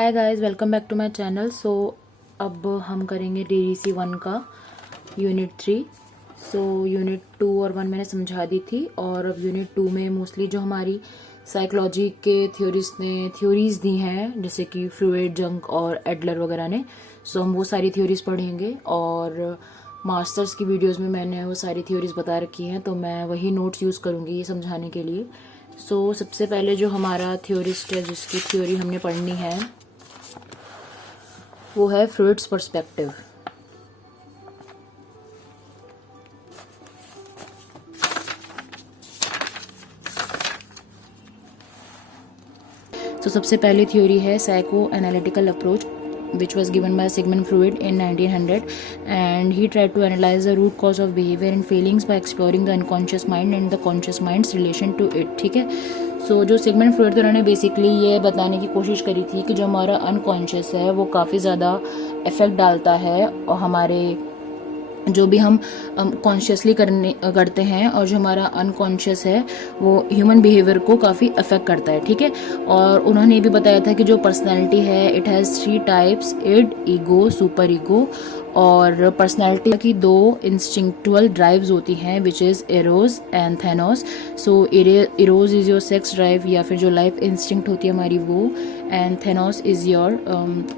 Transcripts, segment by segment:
Hi guys, welcome back to my channel. So अब हम करेंगे DDC 1 का यूनिट 3। सो यूनिट 2 और 1 मैंने समझा दी थी, और अब यूनिट 2 में मोस्टली जो हमारी साइकोलॉजी के थ्योरिस्ट ने थ्योरीज दी हैं, जैसे कि फ्रूइड, जंक और एडलर वगैरह ने, सो हम वो सारी थ्योरीज पढ़ेंगे। और मास्टर्स की वीडियोस में मैंने वो सारी थ्योरीज बता रखी हैं, तो मैं वही नोट्स यूज़ करूँगी ये समझाने के लिए। सो सबसे पहले जो हमारा थ्योरिस्ट है जिसकी थ्योरी हमने पढ़नी है वो है फ्रूइड्स पर्सपेक्टिव। तो सबसे पहली थ्योरी है psycho analytical approach which was given by Sigmund Freud in 1900, and he tried to analyze the root cause of behavior and feelings by exploring the unconscious mind and the conscious mind's relation to it। ठीक है, सो जो Sigmund Freud थे उन्होंने basically ये बताने की कोशिश करी थी कि जो हमारा अनकॉन्शियस है वो काफ़ी ज़्यादा इफेक्ट डालता है और हमारे जो भी हम कॉन्शियसली करते हैं, और जो हमारा अनकॉन्शियस है वो ह्यूमन बिहेवियर को काफ़ी अफेक्ट करता है। ठीक है, और उन्होंने ये भी बताया था कि जो पर्सनैलिटी है it has 3 types, id, ego, super ego. और पर्सनैलिटी की 2 इंस्टिंक्चुअल ड्राइव्स होती हैं, which is Eros and Thanatos. So Eros is your sex drive या फिर जो लाइफ इंस्टिंक्ट होती है हमारी वो, and Thanatos is your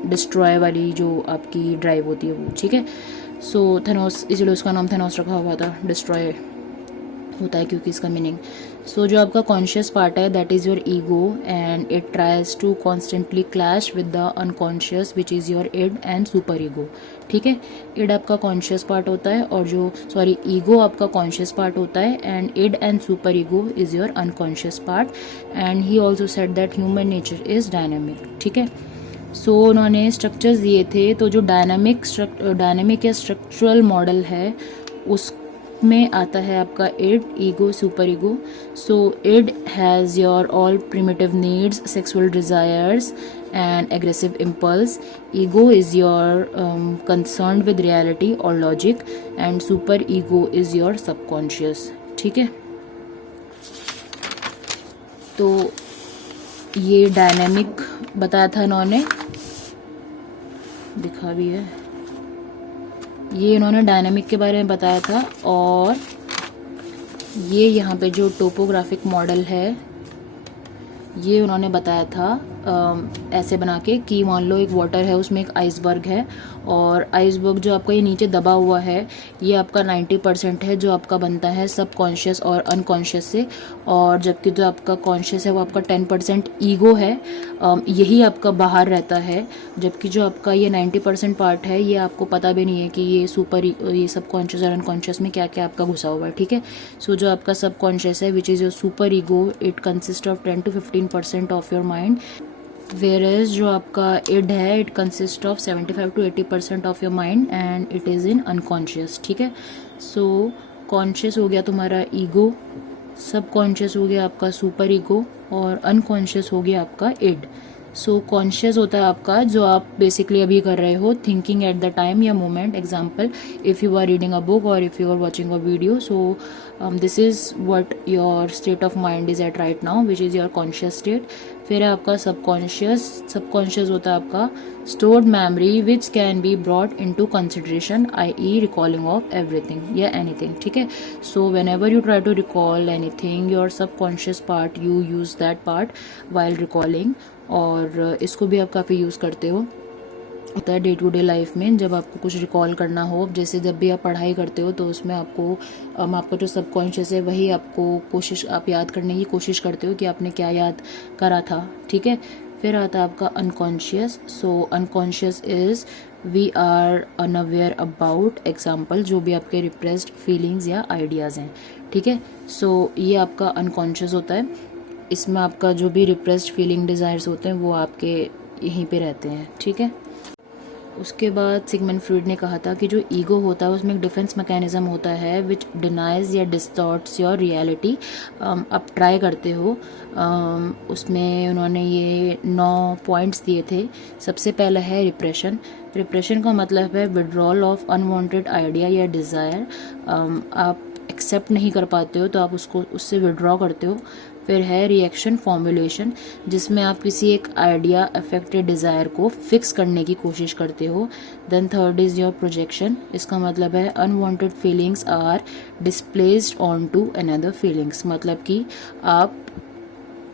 destroy वाली जो आपकी ड्राइव होती है वो। ठीक है, सो थेनोस, इसलिए उसका नाम थेनोस रखा हुआ था, डिस्ट्रॉय होता है क्योंकि इसका मीनिंग। सो जो आपका कॉन्शियस पार्ट है that is your ego, and it tries to constantly clash with the unconscious which is your id and super ego. ठीक है, इड आपका कॉन्शियस पार्ट होता है, और जो ईगो आपका कॉन्शियस पार्ट होता है, and id and super ego is your unconscious part. And he also said that human nature is dynamic. ठीक है, सो उन्होंने स्ट्रक्चर्स दिए थे, तो जो डायनामिक या स्ट्रक्चरल मॉडल है उसमें आता है आपका id, ego, super ego. So id has your all primitive needs, sexual desires and aggressive impulse. Ego is your concern with reality और logic, and super ego is your subconscious. ठीक है, तो ये डायनामिक बताया था इन्होंने, दिखा भी है, ये इन्होंने डायनामिक के बारे में बताया था। और ये यहाँ पे जो टोपोग्राफिक मॉडल है ये उन्होंने बताया था ऐसे बना के कि मान लो एक वाटर है, उसमें एक आइसबर्ग है, और आइसबर्ग जो आपका ये नीचे दबा हुआ है ये आपका 90% है जो आपका बनता है सब कॉन्शियस और अनकॉन्शियस से, और जबकि जो आपका कॉन्शियस है वो आपका 10% ईगो है, यही आपका बाहर रहता है। जबकि जो आपका ये 90% पार्ट है ये आपको पता भी नहीं है कि ये सब कॉन्शियस और अनकॉन्शियस में क्या क्या आपका घुसा हुआ है। ठीक है, सो जो आपका सब कॉन्शियस है which is your super ego, it consist of 10 to 15% of your mind, where जो आपका इड है it consist of 75 to 80% of your mind, and it is in unconscious. ठीक है, सो कॉन्शियस हो गया तुम्हारा ईगो, सब कॉन्शियस हो गया आपका सुपर ईगो, और अनकॉन्शियस हो गया आपका इड। सो कॉन्शियस होता है आपका जो आप बेसिकली अभी कर रहे हो, थिंकिंग एट द टाइम या moment. Example, if you are reading a book और if you are watching a video, so this is what your state of mind is at right now, which is your conscious state. फिर है आपका subconscious होता है आपका stored memory which can be brought into consideration, I recalling of everything या anything. ठीक है, so whenever you try to recall anything, your subconscious part, you use that part while recalling, और इसको भी आप काफ़ी use करते हो होता है डे टू डे लाइफ में। जब आपको कुछ रिकॉल करना हो, जैसे जब भी आप पढ़ाई करते हो तो उसमें आपका जो सबकॉन्शियस है वही आप याद करने की कोशिश करते हो कि आपने क्या याद करा था। ठीक है, फिर आता है आपका unconscious. So unconscious is we are unaware about, example जो भी आपके रिप्रेस्ड फीलिंग्स या आइडियाज़ हैं। ठीक है, सो ये आपका अनकॉन्शियस होता है, इसमें आपका जो भी रिप्रेस्ड फीलिंग डिज़ायर्स होते हैं वो आपके यहीं पे रहते हैं। ठीक है, उसके बाद सिगमंड फ्रॉइड ने कहा था कि जो ईगो होता है उसमें एक डिफेंस मैकेनिज्म होता है विच डिनाइज या डिस्टॉर्ट्स योर रियलिटी। आप ट्राई करते हो, उसमें उन्होंने ये 9 पॉइंट्स दिए थे। सबसे पहला है रिप्रेशन। रिप्रेशन का मतलब है विड्रॉल ऑफ अनवांटेड आइडिया या डिज़ायर। आप एक्सेप्ट नहीं कर पाते हो तो आप उससे विड्रॉ करते हो। फिर है रिएक्शन फॉर्मुलेशन, जिसमें आप किसी एक आइडिया, अफेक्ट या डिज़ायर को फिक्स करने की कोशिश करते हो। Then third is your projection, इसका मतलब है unwanted feelings are displaced on to another feelings, मतलब कि आप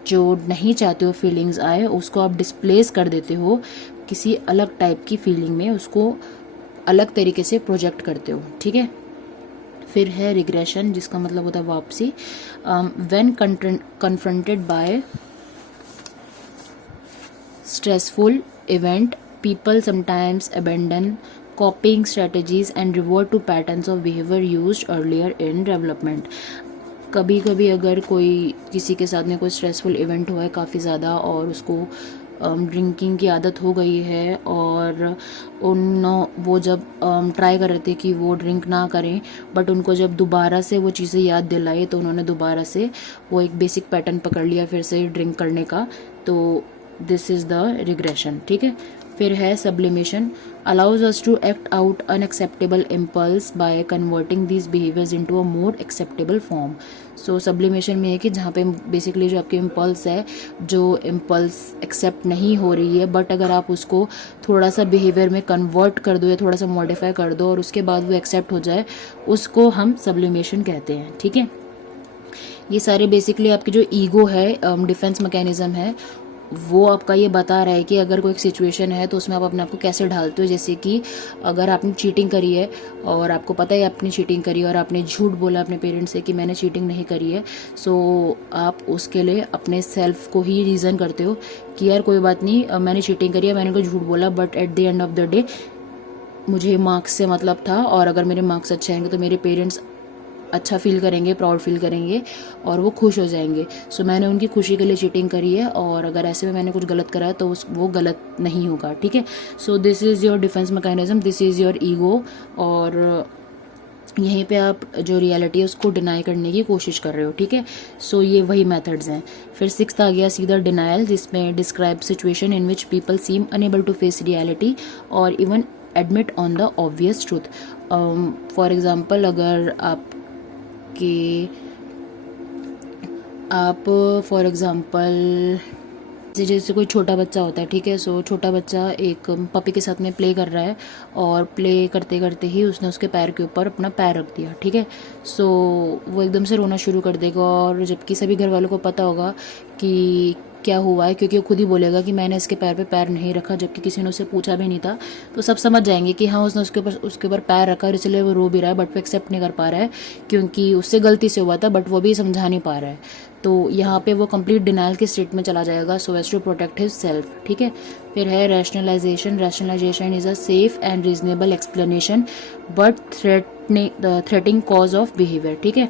जो नहीं चाहते हो फीलिंग्स आए उसको आप डिस्प्लेस कर देते हो किसी अलग टाइप की फीलिंग में, उसको अलग तरीके से प्रोजेक्ट करते हो, ठीक है। फिर है रिग्रेशन, जिसका मतलब होता है वापसी। When confronted by stressful event, people sometimes abandon copying strategies and revert to patterns of behavior used earlier in development। कभी कभी अगर कोई किसी के साथ में कोई स्ट्रेसफुल इवेंट हुआ है काफ़ी ज़्यादा और उसको ड्रिंकिंग की आदत हो गई है, और वो जब ट्राई कर रहे थे कि वो ड्रिंक ना करें, बट उनको जब दोबारा से वो चीज़ें याद दिलाई तो उन्होंने दोबारा से वो एक बेसिक पैटर्न पकड़ लिया फिर से ड्रिंक करने का, तो दिस इज़ द रिग्रेशन, ठीक है। फिर है sublimation, allows us to act out unacceptable impulse by converting these behaviours into a more acceptable form. So sublimation में है कि जहाँ पे बेसिकली जो आपके इम्पल्स है, जो इम्पल्स एक्सेप्ट नहीं हो रही है, बट अगर आप उसको थोड़ा सा बिहेवियर में कन्वर्ट कर दो या थोड़ा सा मॉडिफाई कर दो और उसके बाद वो एक्सेप्ट हो जाए, उसको हम सब्लिमेशन कहते हैं, ठीक है। ये सारे बेसिकली आपकी जो ईगो है, डिफेंस मैकेनिज्म है, वो आपका ये बता रहा है कि अगर कोई सिचुएशन है तो उसमें आप अपने आप को कैसे ढालते हो। जैसे कि अगर आपने चीटिंग करी है और आपको पता है आपने चीटिंग करी है और आपने झूठ बोला अपने पेरेंट्स से कि मैंने चीटिंग नहीं करी है, सो आप उसके लिए अपने सेल्फ को ही रीज़न करते हो कि यार कोई बात नहीं, मैंने चीटिंग करी है, मैंने कोई झूठ बोला, but at the end of the day मुझे मार्क्स से मतलब था, और अगर मेरे मार्क्स अच्छे आएंगे तो मेरे पेरेंट्स अच्छा फील करेंगे, प्राउड फील करेंगे और वो खुश हो जाएंगे। सो मैंने उनकी खुशी के लिए चीटिंग करी है, और अगर ऐसे में मैंने कुछ गलत करा है तो वो गलत नहीं होगा, ठीक है। सो this is your defence mechanism, this is your ego, और यहीं पे आप जो रियलिटी है उसको डिनाई करने की कोशिश कर रहे हो, ठीक है। सो ये वही मेथड्स हैं। फिर सिक्स्थ आ गया सीधा डिनायल, जिसमें describe situation in which people seem unable to face reality और even admit on the obvious truth. For example, अगर आप फॉर एग्जांपल जैसे कोई छोटा बच्चा होता है, ठीक है। सो छोटा बच्चा एक पपी के साथ में प्ले कर रहा है और प्ले करते करते ही उसने उसके पैर के ऊपर अपना पैर रख दिया, ठीक है। सो वो एकदम से रोना शुरू कर देगा, और जबकि सभी घर वालों को पता होगा कि क्या हुआ है, क्योंकि वो खुद ही बोलेगा कि मैंने इसके पैर पे पैर नहीं रखा, जबकि किसी ने उससे पूछा भी नहीं था। तो सब समझ जाएंगे कि हाँ उसने उसके ऊपर पैर रखा और इसलिए वो रो भी रहा है, बट वो एक्सेप्ट नहीं कर पा रहा है क्योंकि उससे गलती से हुआ था, बट वो भी समझा नहीं पा रहा है। तो यहाँ पे वो कंप्लीट डिनाइल के स्टेट में चला जाएगा, so as to protect his self, ठीक है। फिर है rationalisation, rationalisation is a safe and reasonable explanation but threatening cause of behaviour, ठीक है।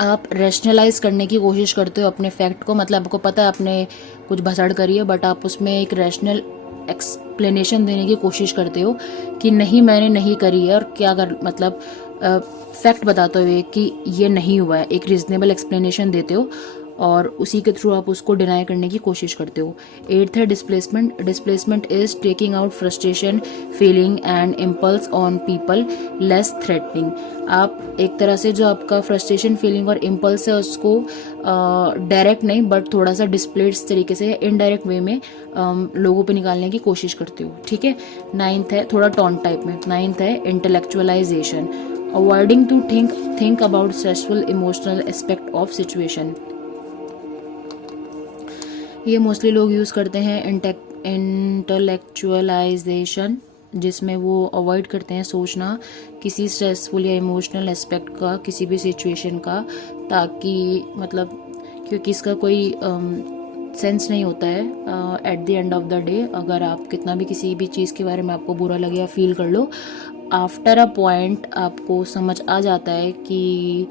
आप रैशनलाइज करने की कोशिश करते हो अपने फैक्ट को, मतलब आपको पता है आपने कुछ भसड़ करी है, बट आप उसमें एक रैशनल एक्सप्लेनेशन देने की कोशिश करते हो कि नहीं मैंने नहीं करी है, और क्या कर मतलब फैक्ट बताते हुए कि ये नहीं हुआ है, एक रीजनेबल एक्सप्लेनेशन देते हो और उसी के थ्रू आप उसको डिनाई करने की कोशिश करते हो। एट्थ है displacement, displacement is taking out frustration feeling and impulse on people less threatening. आप एक तरह से जो आपका फ्रस्ट्रेशन फीलिंग और इम्पल्स है उसको डायरेक्ट नहीं बट थोड़ा सा डिस्प्लेड तरीके से इनडायरेक्ट वे में लोगों पे निकालने की कोशिश करते हो, ठीक है। नाइन्थ है थोड़ा टॉन्ट टाइप में, नाइन्थ है intellectualisation, avoiding to think about stressful emotional aspect of situation. ये मोस्टली लोग यूज़ करते हैं इंटेलेक्चुअलाइजेशन, जिसमें वो अवॉइड करते हैं सोचना किसी स्ट्रेसफुल या इमोशनल एस्पेक्ट का, किसी भी सिचुएशन का, ताकि मतलब क्योंकि इसका कोई सेंस नहीं होता है at the end of the day. अगर आप कितना भी किसी भी चीज़ के बारे में आपको बुरा लगे या फील कर लो, आफ्टर अ पॉइंट आपको समझ आ जाता है कि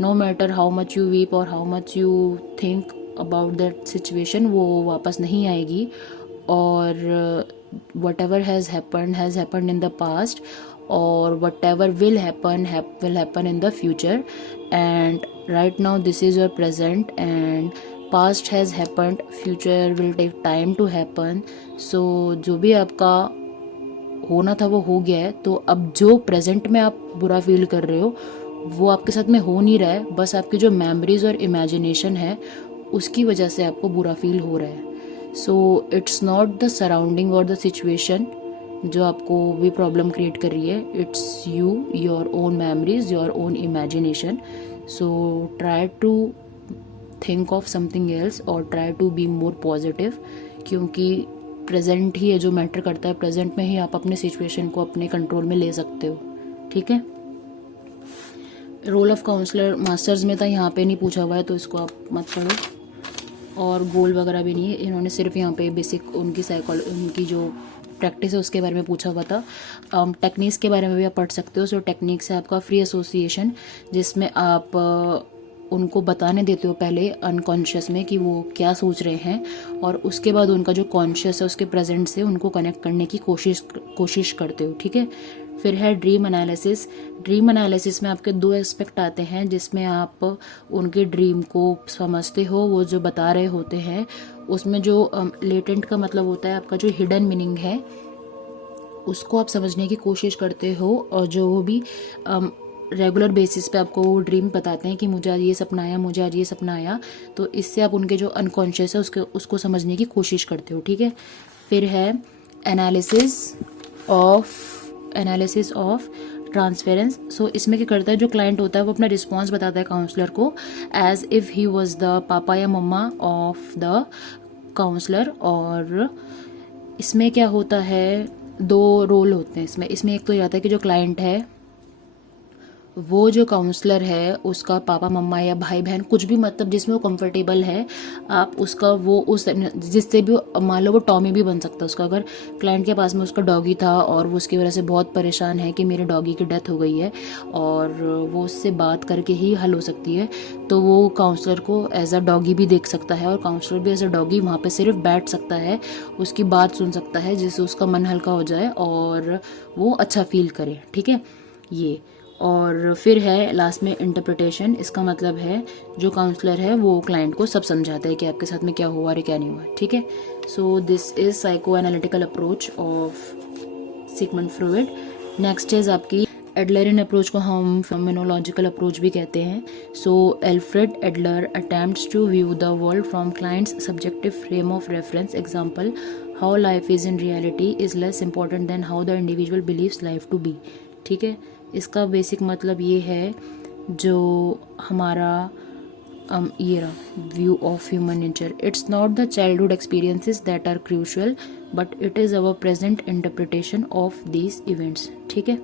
no matter how much you weep और how much you think about that situation, वो वापस नहीं आएगी, और whatever has happened in the past और whatever will happen in the future, and right now this is your present, and past has happened, future will take time to happen. So जो भी आपका होना था वो हो गया है, तो अब जो प्रेजेंट में आप बुरा फील कर रहे हो वो आपके साथ में हो नहीं रहा है, बस आपकी जो मेमोरीज और इमेजिनेशन है उसकी वजह से आपको बुरा फील हो रहा है। So it's not the surrounding और द सिचुएशन जो आपको भी प्रॉब्लम क्रिएट कर रही है, it's you, your own memories, your own imagination. So try to think of something else और try to be more positive, क्योंकि प्रेजेंट ही है जो मैटर करता है। प्रेजेंट में ही आप अपने सिचुएशन को अपने कंट्रोल में ले सकते हो। ठीक है, रोल ऑफ काउंसलर मास्टर्स में था, यहाँ पे नहीं पूछा हुआ है तो इसको आप मत पढ़ो, और गोल वगैरह भी नहीं है। इन्होंने सिर्फ यहाँ पे बेसिक उनकी जो प्रैक्टिस है उसके बारे में पूछा हुआ था। टेक्निक्स के बारे में भी आप पढ़ सकते हो। सो टेक्निक्स है आपका फ्री एसोसिएशन, जिसमें आप उनको बताने देते हो पहले अनकॉन्शियस में कि वो क्या सोच रहे हैं, और उसके बाद उनका जो कॉन्शियस है उसके प्रेजेंट से उनको कनेक्ट करने की कोशिश करते हो। ठीक है, फिर है ड्रीम एनालिसिस। ड्रीम एनालिसिस में आपके 2 एस्पेक्ट आते हैं, जिसमें आप उनके ड्रीम को समझते हो, वो जो बता रहे होते हैं उसमें जो लेटेंट का मतलब होता है आपका जो हिडन मीनिंग है उसको आप समझने की कोशिश करते हो, और जो वो भी रेगुलर बेसिस पे आपको वो ड्रीम बताते हैं कि मुझे आज ये सपना आया, मुझे आज ये सपना आया, तो इससे आप उनके जो अनकॉन्शियस है उसको समझने की कोशिश करते हो। ठीक है, फिर है एनालिसिस ऑफ ट्रांसफेरेंस। सो इसमें क्या करता है, जो क्लाइंट होता है वो अपना रिस्पॉन्स बताता है काउंसलर को as if he was the papa या मम्मा ऑफ द काउंसलर। और इसमें क्या होता है, 2 रोल होते हैं इसमें एक तो ये आता है कि जो क्लाइंट है वो जो काउंसलर है उसका पापा मम्मा या भाई बहन कुछ भी, मतलब जिसमें वो कंफर्टेबल है, आप उसका वो उस जिससे भी, मान लो वो टॉमी भी बन सकता है उसका। अगर क्लाइंट के पास में उसका डॉगी था और वो उसकी वजह से बहुत परेशान है कि मेरे डॉगी की डेथ हो गई है, और वो उससे बात करके ही हल हो सकती है, तो वो काउंसलर को एज अ डॉगी भी देख सकता है, और काउंसलर भी एज अ डॉगी वहाँ पर सिर्फ बैठ सकता है, उसकी बात सुन सकता है, जिससे उसका मन हल्का हो जाए और वो अच्छा फील करे। ठीक है, ये। और फिर है लास्ट में इंटरप्रिटेशन। इसका मतलब है जो काउंसलर है वो क्लाइंट को सब समझाता है कि आपके साथ में क्या हुआ और क्या नहीं हुआ। ठीक है, so this is psycho analytical approach of Sigmund Freud. Next is आपकी एडलरियन अप्रोच को हम फेमिनोलॉजिकल अप्रोच भी कहते हैं। So Alfred Adler attempts to view the world from clients subjective frame of reference. Example, how life is in reality is less important than how the individual believes life to be. ठीक है, इसका basic मतलब ये है, जो हमारा ये रहा view of human nature, it's not the childhood experiences that are crucial but it is our present interpretation of these events. ठीक है,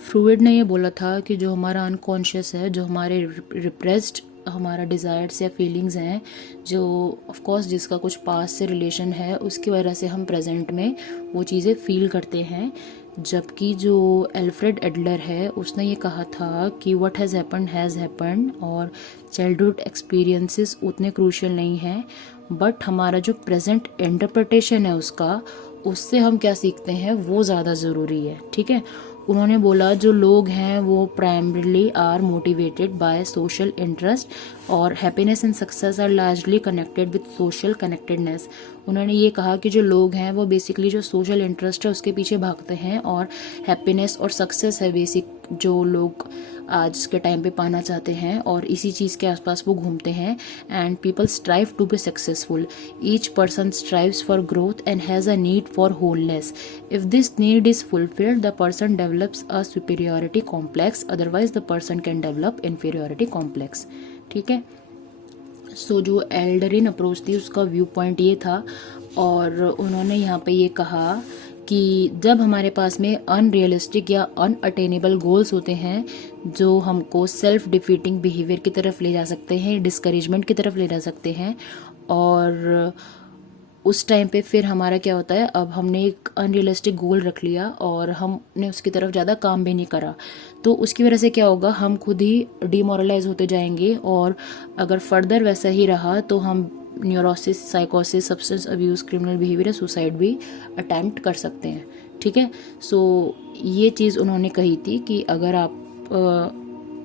फ्रूइड ने ये बोला था कि जो हमारा अनकॉन्शियस है, जो हमारे रिप्रेस्ड हमारा डिज़ायर्स या फीलिंग्स हैं, जो ऑफ कोर्स जिसका कुछ पास्ट से रिलेशन है, उसकी वजह से हम प्रेजेंट में वो चीज़ें फील करते हैं। जबकि जो एल्फ्रेड एडलर है उसने ये कहा था कि व्हाट हैज़ हैपेंड, और चाइल्डहुड एक्सपीरियंसेस उतने क्रूशियल नहीं हैं, बट हमारा जो प्रेजेंट इंटरप्रिटेशन है उससे हम क्या सीखते हैं वो ज़्यादा ज़रूरी है। ठीक है, उन्होंने बोला जो लोग हैं वो primarily are motivated by social interest, और happiness and success are largely connected with social connectedness. उन्होंने ये कहा कि जो लोग हैं वो बेसिकली जो सोशल इंटरेस्ट है उसके पीछे भागते हैं, और हैप्पीनेस और सक्सेस है बेसिक जो लोग आज के टाइम पे पाना चाहते हैं, और इसी चीज़ के आसपास वो घूमते हैं। And people strive to be successful, each person strives for growth and has a need for wholeness. If this need is fulfilled the person develops a superiority complex, otherwise the person can develop inferiority complex. ठीक है, सो जो एल्डरिन approach थी उसका view point ये था, और उन्होंने यहाँ पे ये कहा कि जब हमारे पास में अनरियलिस्टिक या अनअटेनेबल गोल्स होते हैं जो हमको सेल्फ डिफीटिंग बिहेवियर की तरफ ले जा सकते हैं, डिस्करेजमेंट की तरफ ले जा सकते हैं, और उस टाइम पे फिर हमारा क्या होता है, अब हमने एक अनरियलिस्टिक गोल रख लिया और हमने उसकी तरफ ज़्यादा काम भी नहीं करा, तो उसकी वजह से क्या होगा, हम खुद ही डिमोरलाइज होते जाएंगे, और अगर फर्दर वैसा ही रहा तो हम न्यूरोसिस, साइकोसिस, substance abuse, criminal behaviour, suicide भी अटैम्प्ट कर सकते हैं। ठीक है, सो ये चीज़ उन्होंने कही थी कि अगर आप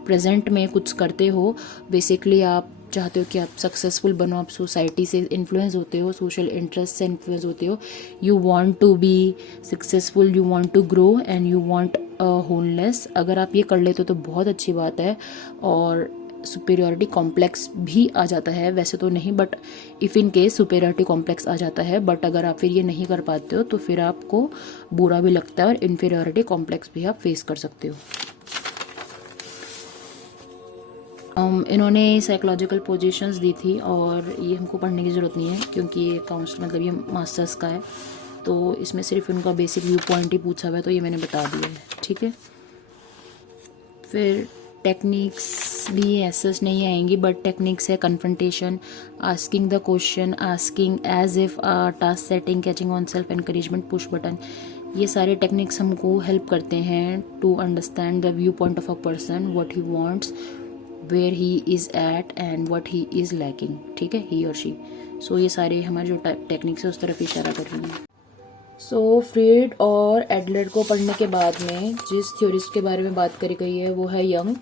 प्रेजेंट में कुछ करते हो, बेसिकली आप चाहते हो कि आप सक्सेसफुल बनो, आप सोसाइटी से इन्फ्लुएंस होते हो, सोशल इंटरेस्ट से इन्फ्लुएंस होते हो, you want to be successful, you want to grow and you want wholeness, अगर आप ये कर लेते हो तो बहुत अच्छी बात है। और सुपेरियॉरिटी कॉम्प्लेक्स भी आ जाता है, वैसे तो नहीं, but if in case superiority complex आ जाता है, बट अगर आप फिर ये नहीं कर पाते हो तो फिर आपको बुरा भी लगता है और इन्फीरियॉरिटी कॉम्प्लेक्स भी आप फेस कर सकते हो। इन्होंने साइकोलॉजिकल पोजीशंस दी थी और ये हमको पढ़ने की ज़रूरत नहीं है क्योंकि ये काउंसलर मतलब ये मास्टर्स का है, तो इसमें सिर्फ उनका बेसिक व्यू पॉइंट ही पूछा हुआ है, तो ये मैंने बता दिया है, ठीक है। फिर टेक्निक्स भी ऐसा नहीं आएंगी, बट टेक्निक्स है confrontation, asking the question, asking as if task setting, catching on self, encouragement, push button. ये सारे टेक्निक्स हमको हेल्प करते हैं to understand the view point of a person, what he wants, where he is at and what he is lacking, ठीक है, ही और she. सो ये सारे हमारे जो टेक्निक्स है उस तरफ इशारा कर रही हैं। सो फ्रीड और एडलर को पढ़ने के बाद में जिस थ्योरिस्ट के बारे में बात करी गई है वो है यंग।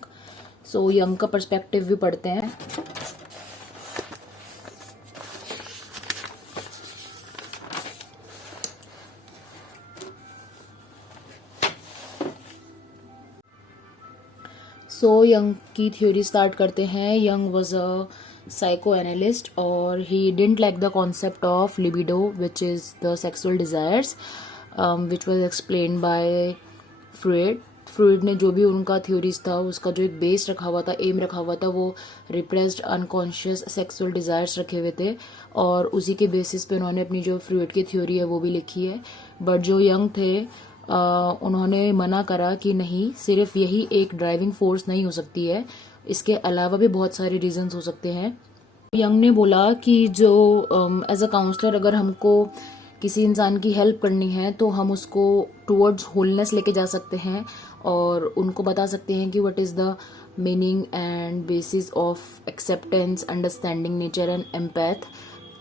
सो यंग का पर्सपेक्टिव भी पढ़ते हैं। सो यंग की थ्योरी स्टार्ट करते हैं। Jung was a psycho analyst और he didn't like the concept of libido which is the sexual desires which was explain by Freud. Freud ने जो भी उनका थ्योरीज था उसका जो एक बेस रखा हुआ था, एम रखा हुआ था, वो रिप्रेस्ड अनकॉन्शियस सेक्सुअल डिज़ायर्स रखे हुए थे और उसी के बेसिस पे उन्होंने अपनी जो फ्रूइड की थ्योरी है वो भी लिखी है। बट जो यंग थे उन्होंने मना करा कि नहीं, सिर्फ यही एक ड्राइविंग फोर्स नहीं हो सकती है, इसके अलावा भी बहुत सारे रीजंस हो सकते हैं। यंग ने बोला कि जो एज अ काउंसलर अगर हमको किसी इंसान की हेल्प करनी है तो हम उसको टुवर्ड्स होलनेस लेके जा सकते हैं और उनको बता सकते हैं कि what is the meaning and bases of acceptance, understanding nature and empath,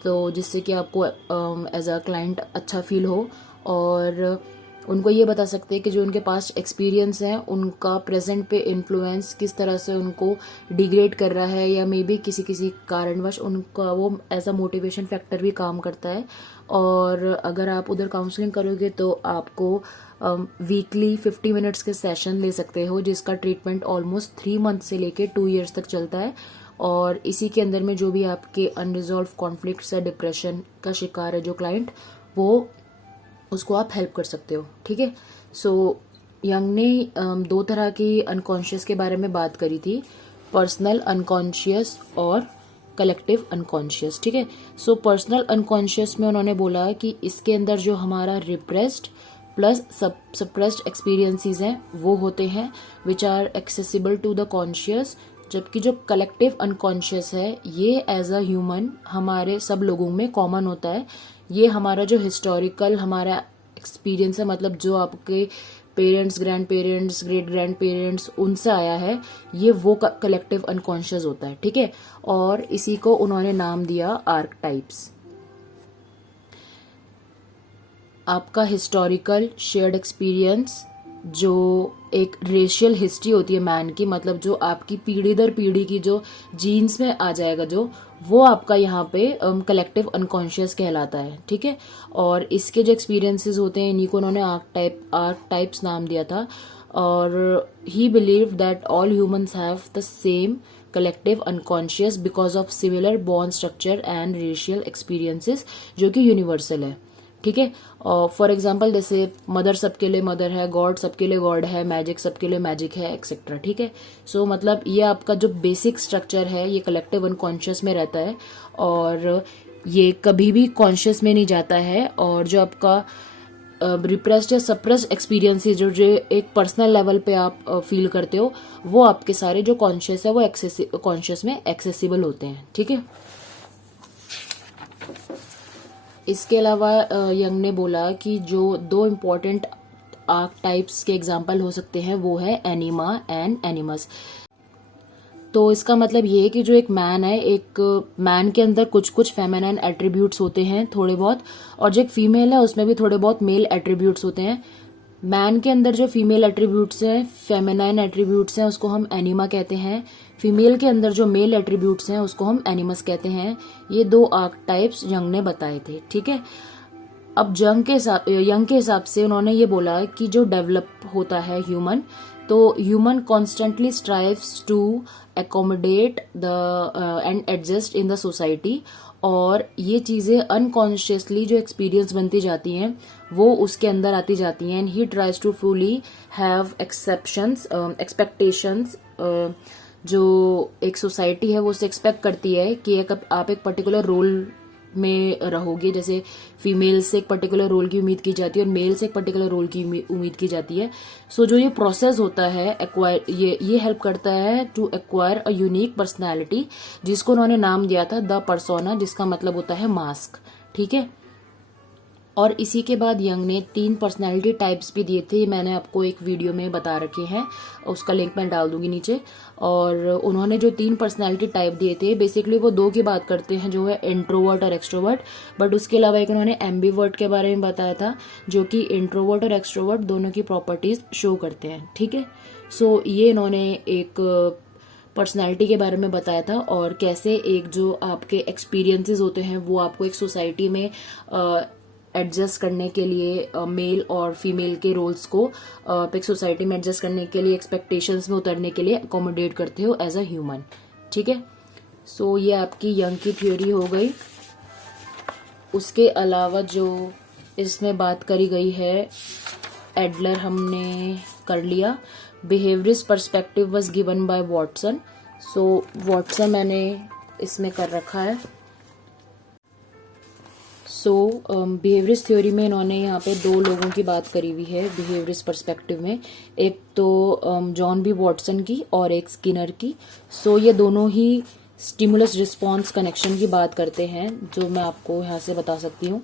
तो जिससे कि आपको एज अ क्लाइंट अच्छा फील हो। और उनको ये बता सकते हैं कि जो उनके पास्ट एक्सपीरियंस है उनका प्रेजेंट पे इन्फ्लुएंस किस तरह से उनको डिग्रेड कर रहा है या मे बी किसी किसी कारणवश उनका वो एज अ मोटिवेशन फैक्टर भी काम करता है। और अगर आप उधर काउंसलिंग करोगे तो आपको वीकली 50 मिनट्स के सेशन ले सकते हो जिसका ट्रीटमेंट ऑलमोस्ट 3 मंथ से लेके 2 ईयर्स तक चलता है। और इसी के अंदर में जो भी आपके अनरिजॉल्व कॉन्फ्लिक्ट्स या डिप्रेशन का शिकार है जो क्लाइंट, वो उसको आप हेल्प कर सकते हो, ठीक है। सो यंग ने 2 तरह की अनकॉन्शियस के बारे में बात करी थी, पर्सनल अनकॉन्शियस और कलेक्टिव अनकॉन्शियस, ठीक है। सो पर्सनल अनकॉन्शियस में उन्होंने बोला कि इसके अंदर जो हमारा रिप्रेस्ड प्लस सप्रेस्ड एक्सपीरियंसेस हैं वो होते हैं which are accessible to the conscious, जबकि जो कलेक्टिव अनकॉन्शियस है ये एज अ ह्यूमन हमारे सब लोगों में कॉमन होता है। ये हमारा जो हिस्टोरिकल हमारा एक्सपीरियंस है, मतलब जो आपके parents, grand parents, great grand parents उनसे आया है, ये वो कलेक्टिव अनकॉन्शियस होता है, ठीक है। और इसी को उन्होंने नाम दिया आर्कटाइप्स। आपका हिस्टोरिकल शेयर्ड एक्सपीरियंस, जो एक रेशियल हिस्ट्री होती है मैन की, मतलब जो आपकी पीढ़ी दर पीढ़ी की जो जीन्स में आ जाएगा जो, वो आपका यहाँ पे कलेक्टिव अनकॉन्शियस कहलाता है, ठीक है। और इसके जो एक्सपीरियंसेस होते हैं इन्हीं को उन्होंने आर्कटाइप्स नाम दिया था। और ही believe that all humans have the same collective unconscious because of similar bond structure and racial experiences जो कि यूनिवर्सल है, ठीक है। फॉर एग्जाम्पल जैसे मदर सबके लिए मदर है, गॉड सबके लिए गॉड है, मैजिक सबके लिए मैजिक है, एक्सेट्रा, ठीक है। सो मतलब ये आपका जो बेसिक स्ट्रक्चर है ये कलेक्टिव अनकॉन्शियस में रहता है और ये कभी भी कॉन्शियस में नहीं जाता है। और जो आपका रिप्रेस्ड या सप्रेस्ड एक्सपीरियंसेस जो एक पर्सनल लेवल पे आप फील करते हो, वो आपके सारे जो कॉन्शियस है वो कॉन्शियस में एक्सेसिबल होते हैं, ठीक है। इसके अलावा यंग ने बोला कि जो 2 इम्पॉर्टेंट आर्कटाइप्स के एग्जाम्पल हो सकते हैं वो है एनिमा एंड एनिमस। तो इसका मतलब ये है कि जो एक मैन है, एक मैन के अंदर कुछ कुछ फेमिनाइन एट्रीब्यूट्स होते हैं थोड़े बहुत, और जो एक फीमेल है उसमें भी थोड़े बहुत मेल एट्रीब्यूट्स होते हैं। मैन के अंदर जो फीमेल एट्रीब्यूट्स हैं, फेमिनाइन एट्रीब्यूट्स हैं, उसको हम एनिमा कहते हैं। फीमेल के अंदर जो मेल एट्रीब्यूट्स हैं उसको हम एनिमस कहते हैं। ये 2 आर्कटाइप्स यंग ने बताए थे, ठीक है। अब यंग के हिसाब से उन्होंने ये बोला कि जो डेवलप होता है ह्यूमन, तो human constantly strives to accommodate the and adjust in the society, और ये चीज़ें अनकॉन्शियसली जो एक्सपीरियंस बनती जाती हैं वो उसके अंदर आती जाती हैं। And he tries to fully have expectations, जो एक सोसाइटी है वो उससे एक्सपेक्ट करती है कि आप एक पर्टिकुलर रोल में रहोगे। जैसे फीमेल से एक पर्टिकुलर रोल की उम्मीद की जाती है और मेल से एक पर्टिकुलर रोल की उम्मीद की जाती है। सो जो ये प्रोसेस होता है एक्वायर, ये हेल्प करता है to acquire a unique personality, जिसको उन्होंने नाम दिया था द पर्सोना, जिसका मतलब होता है मास्क। ठीक है, और इसी के बाद यंग ने 3 पर्सनैलिटी टाइप्स भी दिए थे, मैंने आपको एक वीडियो में बता रखे हैं, उसका लिंक मैं डाल दूंगी नीचे। और उन्होंने जो 3 पर्सनैलिटी टाइप दिए थे, बेसिकली वो 2 की बात करते हैं, जो है इंट्रोवर्ट और एक्सट्रोवर्ट, बट उसके अलावा एक उन्होंने एम्बीवर्ट के बारे में बताया था, जो कि इंट्रोवर्ट और एक्सट्रोवर्ट दोनों की प्रॉपर्टीज शो करते हैं। ठीक है, सो ये इन्होंने एक पर्सनालिटी के बारे में बताया था, और कैसे एक जो आपके एक्सपीरियंसेस होते हैं वो आपको एक सोसाइटी में एडजस्ट करने के लिए, मेल और फीमेल के रोल्स को एक सोसाइटी में एडजस्ट करने के लिए, एक्सपेक्टेशंस में उतरने के लिए अकोमोडेट करते हो एज अ ह्यूमन। ठीक है, सो ये आपकी यंग की थ्योरी हो गई। उसके अलावा जो इसमें बात करी गई है एडलर हमने कर लिया। Behaviourist perspective was given bye Watson, so Watson मैंने इसमें कर रखा है। सो बिहेवियरिस्ट थ्योरी में इन्होंने यहाँ पे 2 लोगों की बात करी हुई है बिहेवियरिस्ट पर्सपेक्टिव में, एक तो जॉन बी वॉटसन की और एक स्किनर की। सो ये दोनों ही स्टिमुलस रिस्पॉन्स कनेक्शन की बात करते हैं, जो मैं आपको यहाँ से बता सकती हूँ।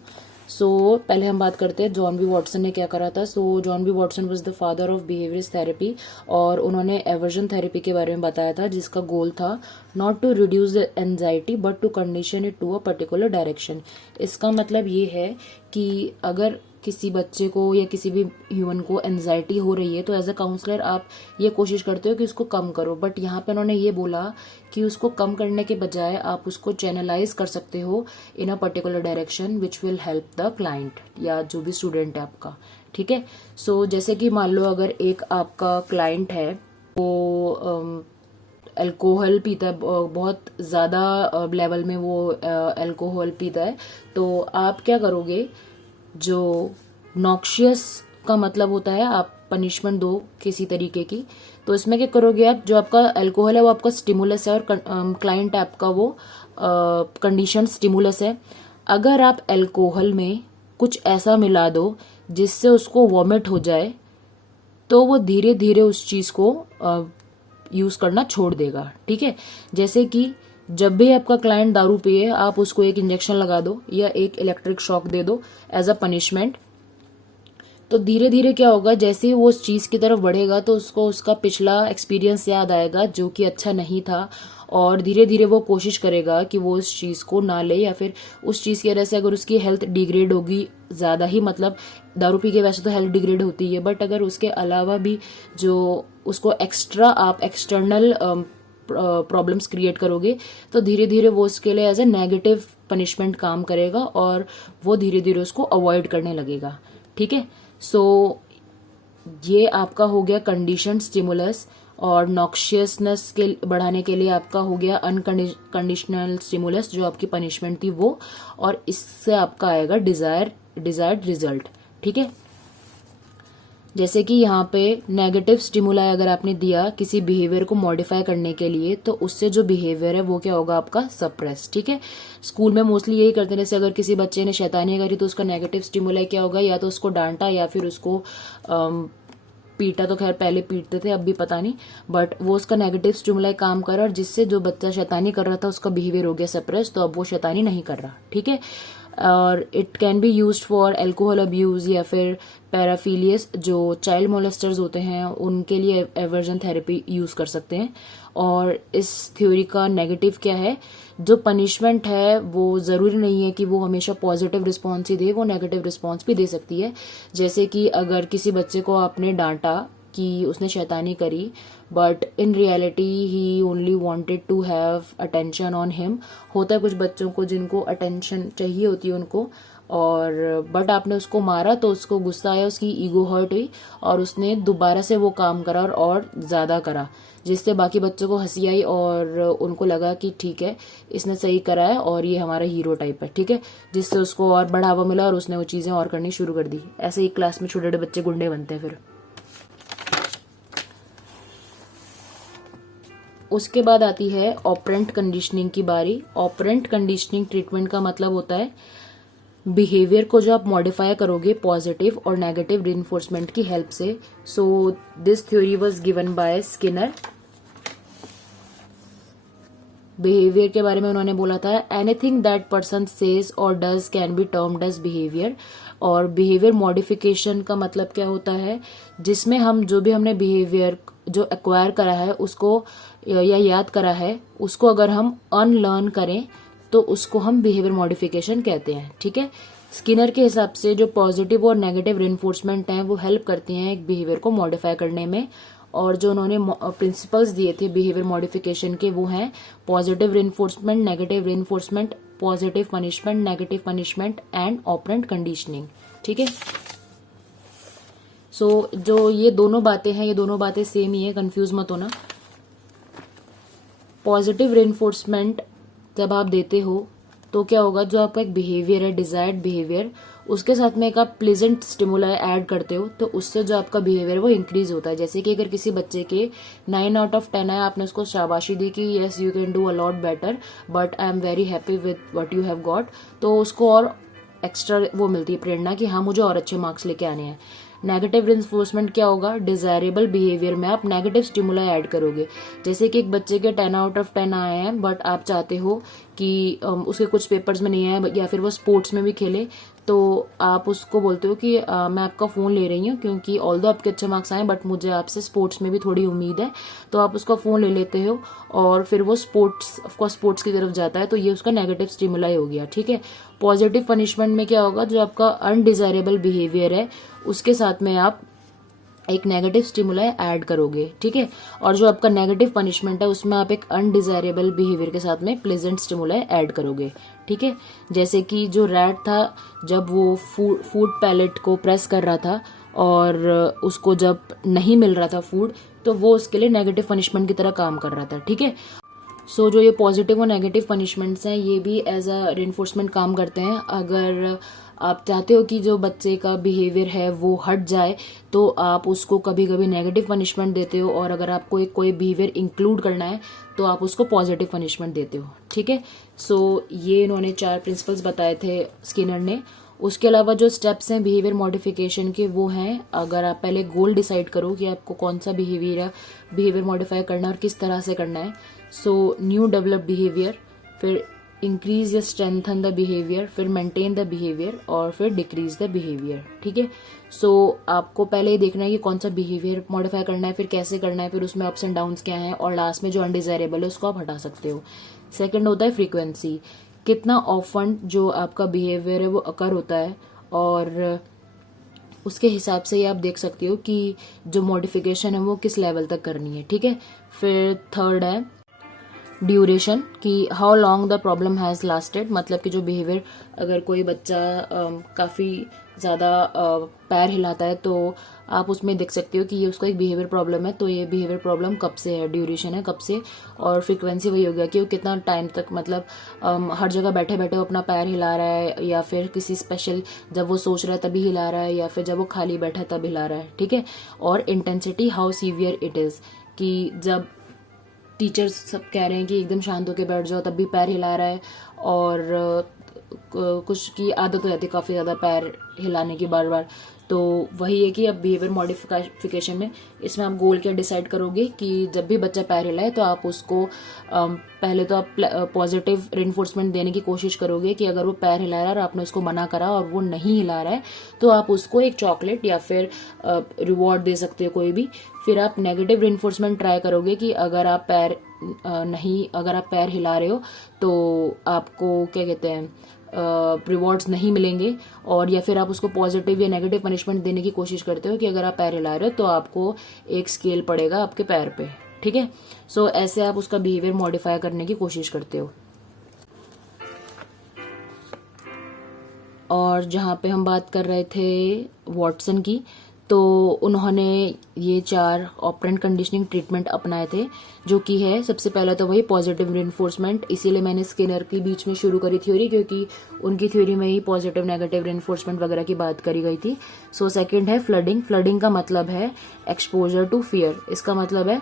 सो पहले हम बात करते हैं जॉन बी वॉटसन ने क्या करा था। So John B Watson was the father of behaviourist therapy, और उन्होंने एवर्जन थेरेपी के बारे में बताया था, जिसका गोल था not to reduce the anxiety but to condition it to a particular direction. इसका मतलब ये है कि अगर किसी बच्चे को या किसी भी ह्यूमन को एंजाइटी हो रही है, तो एज अ काउंसलर आप ये कोशिश करते हो कि उसको कम करो, बट यहाँ पे उन्होंने ये बोला कि उसको कम करने के बजाय आप उसको चैनलाइज कर सकते हो in a particular direction which will help the client या जो भी स्टूडेंट है आपका। ठीक है, सो जैसे कि मान लो अगर एक आपका क्लाइंट है वो अल्कोहल पीता है, बहुत ज़्यादा लेवल में वो अल्कोहल पीता है, तो आप क्या करोगे, जो नॉक्शियस का मतलब होता है आप पनिशमेंट दो किसी तरीके की, तो इसमें क्या करोगे आप, जो आपका अल्कोहल है वो आपका स्टिमुलस है और क्लाइंट आपका वो कंडीशन स्टिमुलस है। अगर आप अल्कोहल में कुछ ऐसा मिला दो जिससे उसको वॉमिट हो जाए, तो वो धीरे धीरे उस चीज़ को यूज़ करना छोड़ देगा। ठीक है, जैसे कि जब भी आपका क्लाइंट दारू पिए, आप उसको एक इंजेक्शन लगा दो या एक इलेक्ट्रिक शॉक दे दो एज अ पनिशमेंट, तो धीरे धीरे क्या होगा, जैसे ही वो उस चीज़ की तरफ बढ़ेगा तो उसको उसका पिछला एक्सपीरियंस याद आएगा जो कि अच्छा नहीं था, और धीरे धीरे वो कोशिश करेगा कि वो उस चीज़ को ना ले, या फिर उस चीज़ की वजह से अगर उसकी हेल्थ डिग्रेड होगी ज़्यादा ही, मतलब दारू पी के वैसे तो हेल्थ डिग्रेड होती है, बट अगर उसके अलावा भी जो उसको एक्स्ट्रा आप एक्सटर्नल प्रॉब्लम्स क्रिएट करोगे, तो धीरे धीरे वो उसके लिए एज ए नेगेटिव पनिशमेंट काम करेगा और वो धीरे धीरे उसको अवॉइड करने लगेगा। ठीक है, सो ये आपका हो गया कंडीशन स्टिमुलस, और नॉक्शियसनेस के बढ़ाने के लिए आपका हो गया अनकंडीशनल स्टिमुलस, जो आपकी पनिशमेंट थी वो, और इससे आपका आएगा डिजायर्ड रिजल्ट। ठीक है, जैसे कि यहाँ पे नेगेटिव स्टिमुलाई अगर आपने दिया किसी बिहेवियर को मॉडिफाई करने के लिए, तो उससे जो बिहेवियर है वो क्या होगा आपका सप्रेस। ठीक है, स्कूल में मोस्टली यही करते हैं, जैसे अगर किसी बच्चे ने शैतानी करी तो उसका नेगेटिव स्टिमुलाई क्या होगा, या तो उसको डांटा या फिर उसको पीटा, तो खैर पहले पीटते थे अब भी पता नहीं, बट वो उसका नेगेटिव स्टिमुलाई काम कर रहा, और जिससे जो बच्चा शैतानी कर रहा था उसका बिहेवियर हो गया सप्रेस, तो अब वो शैतानी नहीं कर रहा। ठीक है, और it can be used for alcohol abuse या फिर पैराफिलियस, जो चाइल्ड मोलेस्टर्स होते हैं उनके लिए एवर्जन थेरेपी यूज कर सकते हैं। और इस थ्योरी का नेगेटिव क्या है, जो पनिशमेंट है वो ज़रूरी नहीं है कि वो हमेशा पॉजिटिव रिस्पॉन्स ही दे, वो नेगेटिव रिस्पॉन्स भी दे सकती है। जैसे कि अगर किसी बच्चे को आपने डांटा कि उसने शैतानी करी, but in reality he only wanted to have attention on him. होता है कुछ बच्चों को जिनको अटेंशन चाहिए होती है उनको, और बट आपने उसको मारा तो उसको गुस्सा आया, उसकी ईगो हर्ट हुई और उसने दोबारा से वो काम करा और ज़्यादा करा, जिससे बाकी बच्चों को हंसी आई और उनको लगा कि ठीक है इसने सही करा है और ये हमारा हीरो टाइप है, ठीक है, जिससे उसको और बढ़ावा मिला और उसने वो चीज़ें और करनी शुरू कर दी। ऐसे ही क्लास में छोटे छोटे बच्चे गुंडे बनते हैं। फिर उसके बाद आती है ऑपरेंट कंडीशनिंग की बारी। ऑपरेंट कंडीशनिंग ट्रीटमेंट का मतलब होता है बिहेवियर को जो आप मॉडिफाई करोगे पॉजिटिव और नेगेटिव रिइंफोर्समेंट की हेल्प से। So this theory was given by Skinner. Behaviour के बारे में उन्होंने बोला था एनीथिंग दैट पर्सन सेज और does can be termed as behaviour. और बिहेवियर मॉडिफिकेशन का मतलब क्या होता है, जिसमें हम जो भी हमने बिहेवियर जो एक्वायर करा है उसको या याद करा है उसको अगर हम अनलर्न करें तो उसको हम बिहेवियर मॉडिफिकेशन कहते हैं, ठीक है। स्किनर के हिसाब से जो पॉजिटिव और नेगेटिव रिइंफोर्समेंट हैं वो हेल्प करती हैं एक बिहेवियर को मॉडिफाई करने में। और जो उन्होंने प्रिंसिपल्स दिए थे बिहेवियर मॉडिफिकेशन के वो हैं positive reinforcement, negative reinforcement, positive punishment, negative punishment and operant conditioning, ठीक है। सो जो ये दोनों बातें हैं ये दोनों बातें सेम ही है, कंफ्यूज मत होना। पॉजिटिव रिइंफोर्समेंट जब आप देते हो तो क्या होगा, जो आपका एक बिहेवियर है डिजायर्ड बिहेवियर उसके साथ में एक आप प्लेजेंट स्टिमुलाई ऐड करते हो तो उससे जो आपका बिहेवियर है वो इंक्रीज होता है। जैसे कि अगर किसी बच्चे के 9 आउट ऑफ 10 है, आपने उसको शाबाशी दी कि yes you can do a lot better but I am very happy with what you have got, तो उसको और एक्स्ट्रा वो मिलती है प्रेरणा कि हाँ मुझे और अच्छे मार्क्स लेके आने हैं। नेगेटिव रिइंफोर्समेंट क्या होगा, डिजायरेबल बिहेवियर में आप नेगेटिव स्टिमुलाई ऐड करोगे। जैसे कि एक बच्चे के 10 आउट ऑफ 10 आए हैं बट आप चाहते हो कि उसके कुछ पेपर्स में नहीं आए या फिर वो स्पोर्ट्स में भी खेले, तो आप उसको बोलते हो कि मैं आपका फ़ोन ले रही हूँ क्योंकि ऑल्दो आपके अच्छे मार्क्स आए बट मुझे आपसे स्पोर्ट्स में भी थोड़ी उम्मीद है, तो आप उसका फ़ोन ले लेते हो और फिर वो स्पोर्ट्स की तरफ जाता है, तो ये उसका नेगेटिव स्टिमुलाई हो गया, ठीक है। पॉजिटिव पनिशमेंट में क्या होगा, जो आपका अनडिजायरेबल बिहेवियर है उसके साथ में आप एक नेगेटिव स्टिमुलाई ऐड करोगे, ठीक है। और जो आपका नेगेटिव पनिशमेंट है उसमें आप एक अनडिजायरेबल बिहेवियर के साथ में प्लेजेंट स्टिमुलाई ऐड करोगे, ठीक है। जैसे कि जो रैट था जब वो फूड पैलेट को प्रेस कर रहा था और उसको जब नहीं मिल रहा था फूड तो वो उसके लिए नेगेटिव पनिशमेंट की तरह काम कर रहा था, ठीक है। सो जो ये पॉजिटिव और नेगेटिव पनिशमेंट्स हैं ये भी एज अ रिइंफोर्समेंट काम करते हैं। अगर आप चाहते हो कि जो बच्चे का बिहेवियर है वो हट जाए तो आप उसको कभी कभी नेगेटिव पनिशमेंट देते हो, और अगर आपको कोई बिहेवियर इंक्लूड करना है तो आप उसको पॉजिटिव पनिशमेंट देते हो, ठीक है। सो ये इन्होंने 4 प्रिंसिपल्स बताए थे स्किनर ने। उसके अलावा जो स्टेप्स हैं बिहेवियर मॉडिफिकेशन के वो हैं, अगर आप पहले गोल डिसाइड करो कि आपको कौन सा बिहेवियर मॉडिफाई करना है और किस तरह से करना है। सो न्यू डेवलप बिहेवियर, फिर इंक्रीज या स्ट्रेंथन द बिहेवियर, फिर मेंटेन द बिहेवियर और फिर डिक्रीज द बिहेवियर, ठीक है। सो आपको पहले ही देखना है कि कौन सा बिहेवियर मॉडिफाई करना है, फिर कैसे करना है, फिर उसमें अप्स एंड डाउन्स क्या हैं, और लास्ट में जो अनडिजायरेबल है उसको आप हटा सकते हो। सेकंड होता है फ्रीक्वेंसी, कितना ऑफन जो आपका बिहेवियर है वो अकर होता है, और उसके हिसाब से ही आप देख सकते हो कि जो मॉडिफिकेशन है वो किस लेवल तक करनी है, ठीक है। फिर थर्ड है ड्यूरेशन, कि how long the problem has lasted, मतलब कि जो बिहेवियर अगर कोई बच्चा काफ़ी ज़्यादा पैर हिलाता है तो आप उसमें देख सकते हो कि ये उसका एक बिहेवियर प्रॉब्लम है, तो ये बिहेवियर प्रॉब्लम कब से है, ड्यूरेशन है कब से। और फ्रीक्वेंसी वही हो गया कि वो कितना टाइम तक, मतलब हर जगह बैठे बैठे वो अपना पैर हिला रहा है या फिर किसी स्पेशल जब वो सोच रहा है तभी हिला रहा है या फिर जब वो खाली बैठा है तब हिला रहा है, ठीक है। और intensity, how severe it is, कि जब टीचर्स सब कह रहे हैं कि एकदम शांत होकर बैठ जाओ तब भी पैर हिला रहा है, और कुछ की आदत हो जाती है काफ़ी ज़्यादा पैर हिलाने की बार बार, तो वही है कि अब बिहेवियर मॉडिफिकेशन में इसमें आप गोल क्या डिसाइड करोगे कि जब भी बच्चा पैर हिलाए तो आप उसको पहले तो आप पॉजिटिव रिइंफोर्समेंट देने की कोशिश करोगे कि अगर वो पैर हिला रहा है और आपने उसको मना करा और वो नहीं हिला रहा है तो आप उसको एक चॉकलेट या फिर रिवॉर्ड दे सकते हो कोई भी। फिर आप नेगेटिव रिइंफोर्समेंट ट्राई करोगे कि अगर आप पैर हिला रहे हो तो आपको क्या कहते हैं रिवॉर्ड्स नहीं मिलेंगे, और या फिर आप उसको पॉजिटिव या नेगेटिव पनिशमेंट देने की कोशिश करते हो कि अगर आप पैर हिला रहे हो तो आपको एक स्केल पड़ेगा आपके पैर पे, ठीक है। सो ऐसे आप उसका बिहेवियर मॉडिफाई करने की कोशिश करते हो। और जहाँ पे हम बात कर रहे थे वॉटसन की, तो उन्होंने ये 4 ऑपरेंट कंडीशनिंग ट्रीटमेंट अपनाए थे, जो कि है सबसे पहला तो वही पॉजिटिव रेनफोर्समेंट। इसीलिए मैंने स्किनर की बीच में शुरू करी थ्योरी, क्योंकि उनकी थ्योरी में ही पॉजिटिव नेगेटिव रेनफोर्समेंट वगैरह की बात करी गई थी। सो सेकंड है फ्लडिंग। फ्लडिंग का मतलब है एक्सपोजर टू फियर। इसका मतलब है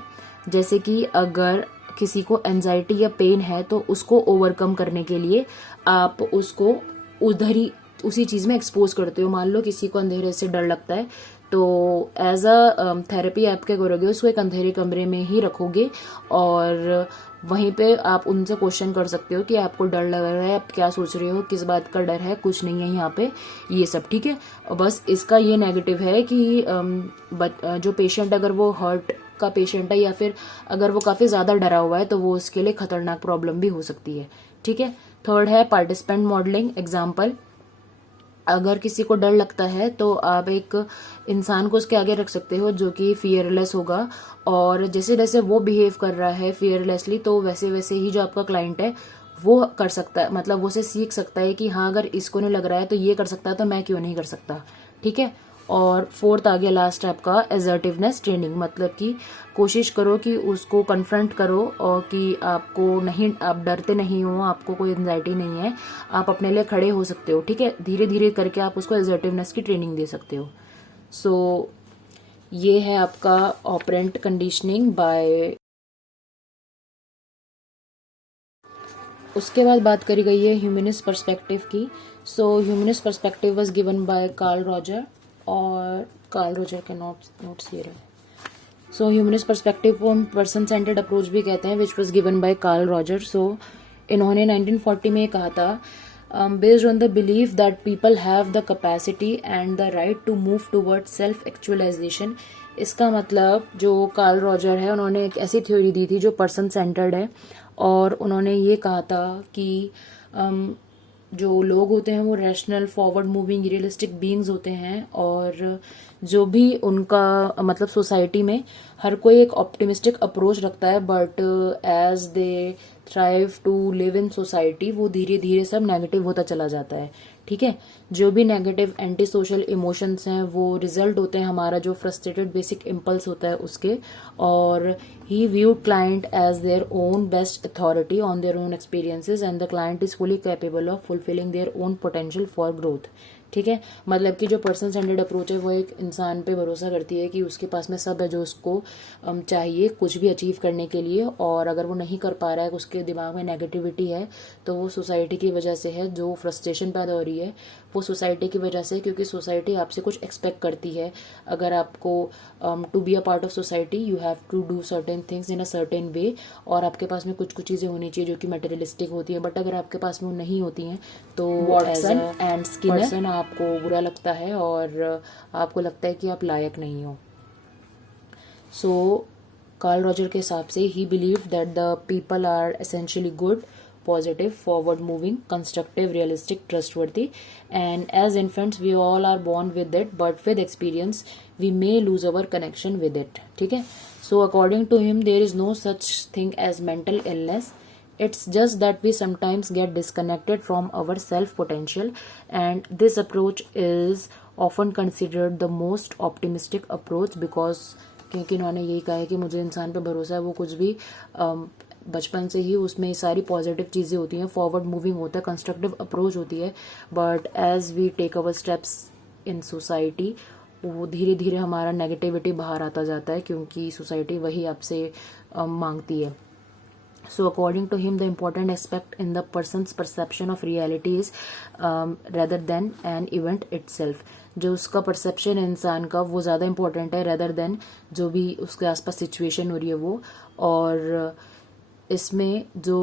जैसे कि अगर किसी को एंजाइटी या पेन है तो उसको ओवरकम करने के लिए आप उसको उधर ही उसी चीज में एक्सपोज करते हो। मान लो किसी को अंधेरे से डर लगता है, तो एज अ थेरेपी आप क्या करोगे, उसको एक अंधेरे कमरे में ही रखोगे और वहीं पे आप उनसे क्वेश्चन कर सकते हो कि आपको डर लग रहा है, आप क्या सोच रहे हो, किस बात का डर है, कुछ नहीं है यहाँ पे, ये सब। ठीक है। और बस इसका ये नेगेटिव है कि जो पेशेंट अगर वो हर्ट का पेशेंट है या फिर अगर वो काफी ज्यादा डरा हुआ है तो वो उसके लिए खतरनाक प्रॉब्लम भी हो सकती है। ठीक है। थर्ड है पार्टिसिपेंट मॉडलिंग। एग्जाम्पल, अगर किसी को डर लगता है तो आप एक इंसान को उसके आगे रख सकते हो जो कि फियरलेस होगा, और जैसे जैसे वो बिहेव कर रहा है फियरलेसली, तो वैसे वैसे ही जो आपका क्लाइंट है वो कर सकता है, मतलब वो से सीख सकता है कि हाँ अगर इसको नहीं लग रहा है तो ये कर सकता है, तो मैं क्यों नहीं कर सकता। ठीक है। और फोर्थ आगे लास्ट आपका एजर्टिवनेस ट्रेनिंग, मतलब कि कोशिश करो कि उसको कन्फ्रंट करो और कि आपको नहीं, आप डरते नहीं हो, आपको कोई एंजाइटी नहीं है, आप अपने लिए खड़े हो सकते हो। ठीक है। धीरे धीरे करके आप उसको एजर्टिवनेस की ट्रेनिंग दे सकते हो। सो ये है आपका ऑपरेंट कंडीशनिंग बाय। उसके बाद बात करी गई है ह्यूमनिस्ट पर्सपेक्टिव की। So humanist perspective was given by Carl Roger, और कार्ल रॉजर के नोट्स ये रहे। सो ह्यूमनिस्ट पर्सपेक्टिव को हम पर्सन सेंटर्ड अप्रोच भी कहते हैं, which was given by Carl Roger. So इन्होंने 1940 में कहा था, based on the belief that people have the capacity and the right to move toward self actualization. इसका मतलब जो कार्ल रॉजर है उन्होंने एक ऐसी थ्योरी दी थी जो पर्सन सेंटर्ड है, और उन्होंने ये कहा था कि जो लोग होते हैं वो rational, forward moving, realistic beings होते हैं, और जो भी उनका मतलब सोसाइटी में हर कोई एक ऑप्टिमिस्टिक अप्रोच रखता है, but as they thrive to live in society वो धीरे धीरे सब नेगेटिव होता चला जाता है। ठीक है। जो भी नेगेटिव एंटी सोशल इमोशंस हैं वो रिजल्ट होते हैं हमारा जो फ्रस्ट्रेटेड बेसिक इम्पल्स होता है उसके, और ही viewed client as their own best authority on their own experiences and the client is fully capable of fulfilling their own potential for growth। ठीक है। मतलब कि जो पर्सन सेंटर्ड अप्रोच है वो एक इंसान पे भरोसा करती है कि उसके पास में सब है जो उसको चाहिए कुछ भी अचीव करने के लिए, और अगर वो नहीं कर पा रहा है, उसके दिमाग में नेगेटिविटी है, तो वो सोसाइटी की वजह से है। जो फ्रस्ट्रेशन पैदा हो रही है वो सोसाइटी की वजह से, क्योंकि सोसाइटी आपसे कुछ एक्सपेक्ट करती है। अगर आपको to be a part of society you have to do certain things in a certain way, और आपके पास में कुछ कुछ चीज़ें होनी चाहिए जो कि मटेरियलिस्टिक होती है, बट अगर आपके पास में वो नहीं होती हैं तो वॉटसन एंड स्किनर आपको बुरा लगता है और आपको लगता है कि आप लायक नहीं हो। सो कार्ल रॉजर के हिसाब से he believe that the people are essentially good, positive, forward moving, constructive, realistic, trustworthy, and as infants we all are born with it, but with experience we may lose our connection with it। ठीक है। So according to him there is no such thing as mental illness, it's just that we sometimes get disconnected from our self potential, and this approach is often considered the most optimistic approach because क्योंकि उन्होंने यही कहा है कि मुझे इंसान पे भरोसा है, वो कुछ भी बचपन से ही उसमें सारी पॉजिटिव चीज़ें होती हैं, फॉरवर्ड मूविंग होता है, कंस्ट्रक्टिव अप्रोच होती है, but as we take our steps in society वो धीरे धीरे हमारा नेगेटिविटी बाहर आता जाता है, क्योंकि सोसाइटी वही आपसे मांगती है। So according to him, the important aspect in the person's perception of reality is rather than an event itself। जो उसका परसेप्शन है इंसान का वो ज़्यादा इम्पोर्टेंट है rather than जो भी उसके आसपास सिचुएशन हो रही है वो। और इसमें जो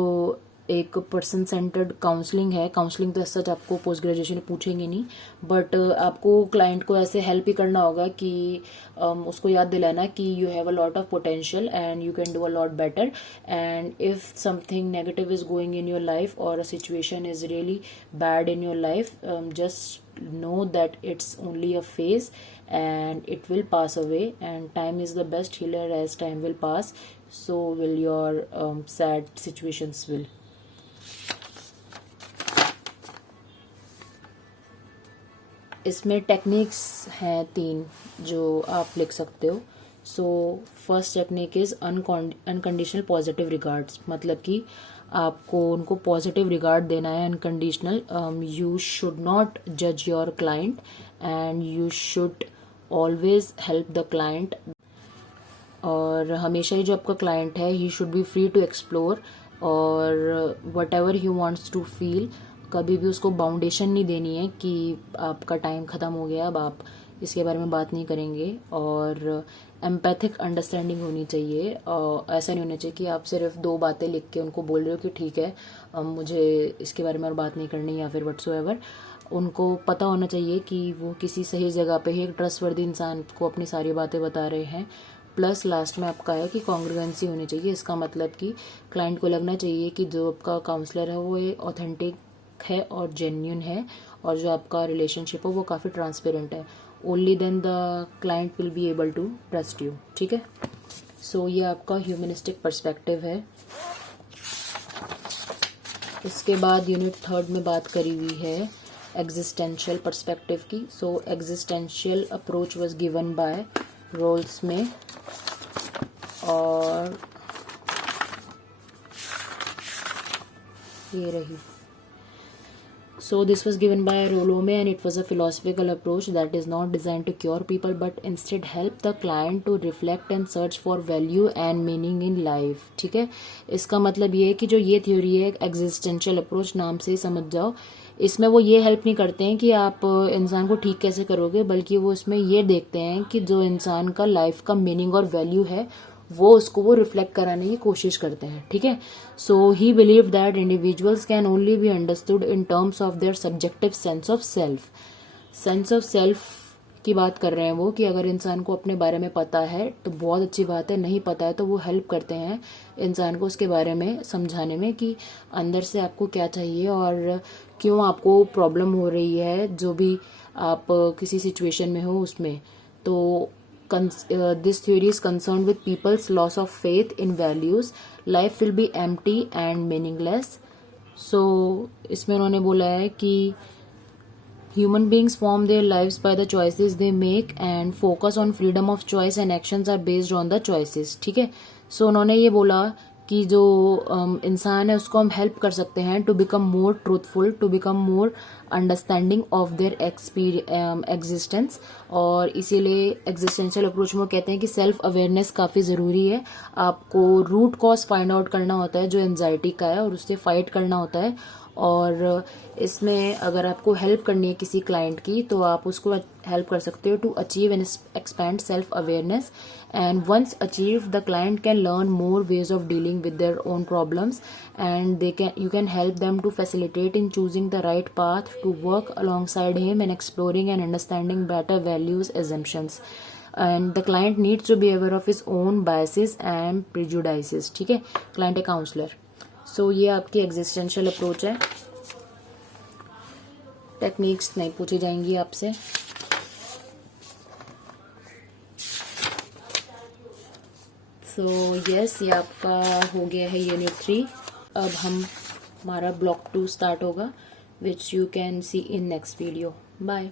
एक पर्सन सेंटर्ड काउंसलिंग है, काउंसलिंग तो सच आपको पोस्ट ग्रेजुएशन पूछेंगे नहीं, बट आपको क्लाइंट को ऐसे हेल्प ही करना होगा कि उसको याद दिलाना कि you have a lot of potential and you can do a lot better, and if something negative is going in your life और a situation is really bad in your life, just know that it's only a phase and it will pass away, and time is the best healer as time will pass, so will your sad situations will। इसमें techniques हैं 3 जो आप लिख सकते हो. So first technique is unconditional positive regards. मतलब कि आपको उनको पॉजिटिव रिगार्ड देना है, अनकंडीशनल. यू शुड नॉट जज your client and you should always help the client. और हमेशा ही जो आपका क्लाइंट है he should be free to explore और whatever he wants to feel. कभी भी उसको बाउंडेशन नहीं देनी है कि आपका टाइम ख़त्म हो गया, अब आप इसके बारे में बात नहीं करेंगे. और एम्पैथिक अंडरस्टैंडिंग होनी चाहिए. और ऐसा नहीं होना चाहिए कि आप सिर्फ 2 बातें लिख के उनको बोल रहे हो कि ठीक है मुझे इसके बारे में और बात नहीं करनी या फिर व्हाट्सोएवर. उनको पता होना चाहिए कि वो किसी सही जगह पे ही एक ट्रस्टवर्दी इंसान को अपनी सारी बातें बता रहे हैं. प्लस लास्ट में आपका है कि कॉन्ग्रुएंसी होनी चाहिए. इसका मतलब कि क्लाइंट को लगना चाहिए कि जो आपका काउंसलर है वो ऑथेंटिक है और जेन्युइन है और जो आपका रिलेशनशिप है वो काफ़ी ट्रांसपेरेंट है. Only then the client will be able to trust you. ठीक है. सो ये आपका ह्यूमनिस्टिक पर्सपेक्टिव है. इसके बाद यूनिट 3 में बात करी हुई है एग्जिस्टेंशियल पर्सपेक्टिव की. So existential approach was given by Rollo May. और ये रही. So this was given by Rolome and it was a philosophical approach that is not designed to cure people but instead help the client to reflect and search for value and meaning in life. ठीक है. इसका मतलब ये है कि जो ये theory है एग्जिस्टेंशियल अप्रोच, नाम से ही समझ जाओ, इसमें वो ये हेल्प नहीं करते हैं कि आप इंसान को ठीक कैसे करोगे, बल्कि वो इसमें ये देखते हैं कि जो इंसान का लाइफ का मीनिंग और वैल्यू है वो रिफ्लेक्ट कराने की कोशिश करते हैं. ठीक है. So he believe that individuals can only be understood in terms of their subjective sense of self. Sense of self की बात कर रहे हैं वो कि अगर इंसान को अपने बारे में पता है तो बहुत अच्छी बात है, नहीं पता है तो वो हेल्प करते हैं इंसान को उसके बारे में समझाने में कि अंदर से आपको क्या चाहिए और क्यों आपको प्रॉब्लम हो रही है जो भी आप किसी सिचुएशन में हो उसमें. तो this theory is concerned with people's loss of faith in values. Life will be empty and meaningless. So इसमें उन्होंने बोला है कि human beings form their lives by the choices they make and focus on freedom of choice and actions are based on the choices. ठीक है. So उन्होंने ये बोला कि जो इंसान है उसको हम हेल्प कर सकते हैं to become more truthful, to become more understanding of their existence. और इसीलिए एग्जिस्टेंशियल अप्रोच में कहते हैं कि सेल्फ अवेयरनेस काफ़ी ज़रूरी है. आपको रूट कॉज फाइंड आउट करना होता है जो एंजाइटी का है और उससे फाइट करना होता है. और इसमें अगर आपको हेल्प करनी है किसी क्लाइंट की तो आप उसको हेल्प कर सकते हो to achieve and expand self awareness. And once achieve the client can learn more ways of dealing with their own problems and you can help them to facilitate in choosing the right path to work alongside him and exploring and understanding better values assumptions. And the client needs to be aware of his own biases and prejudices. ठीक है. Client ए counsellor. सो ये आपकी existential approach है. Techniques नहीं पूछी जाएंगी आपसे. So yes, ये आपका हो गया है यूनिट 3. अब हमारा ब्लॉक 2 स्टार्ट होगा which you can see in next video. Bye.